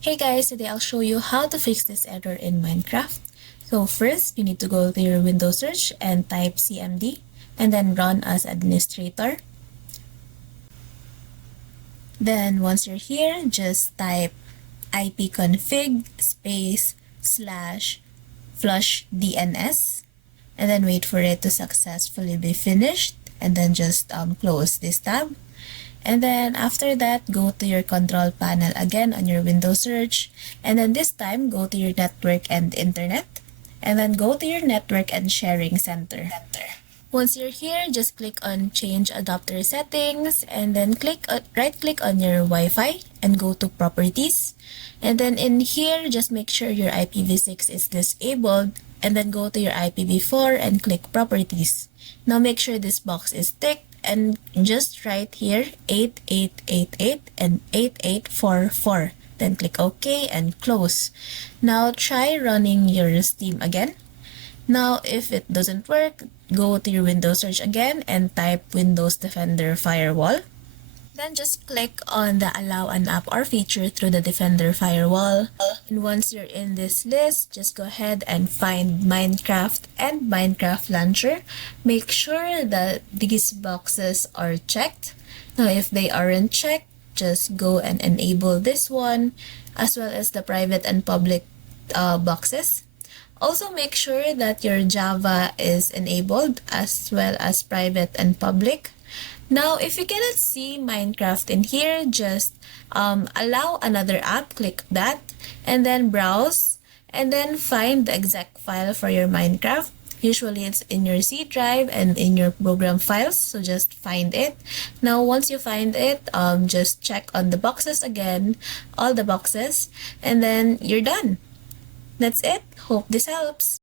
Hey guys, today I'll show you how to fix this error in Minecraft. So first, you need to go to your Windows search and type cmd and then run as administrator. Then once you're here, just type ipconfig space / flush DNS and then wait for it to successfully be finished and then just close this tab. And then after that, go to your control panel again on your Windows search. And then this time, go to your network and internet. And then go to your network and sharing center. Once you're here, just click on change adapter settings and then right click on your Wi-Fi and go to properties. And then in here, just make sure your IPv6 is disabled and then go to your IPv4 and click properties. Now make sure this box is ticked and just write here 8888 and 8844. Then click OK and close. Now try running your Steam again. Now if it doesn't work, go to your Windows search again and type Windows Defender Firewall. Then just click on the allow an app or feature through the Defender Firewall. And once you're in this list, just go ahead and find Minecraft and Minecraft Launcher. Make sure that these boxes are checked. Now if they aren't checked, just go and enable this one as well as the private and public boxes. Also make sure that your Java is enabled as well as private and public. Now, if you cannot see Minecraft in here, just allow another app, click that, and then browse, and then find the exact file for your Minecraft. Usually it's in your C drive and in your program files, so just find it. Now, once you find it, just check on the boxes again, all the boxes, and then you're done. That's it. Hope this helps.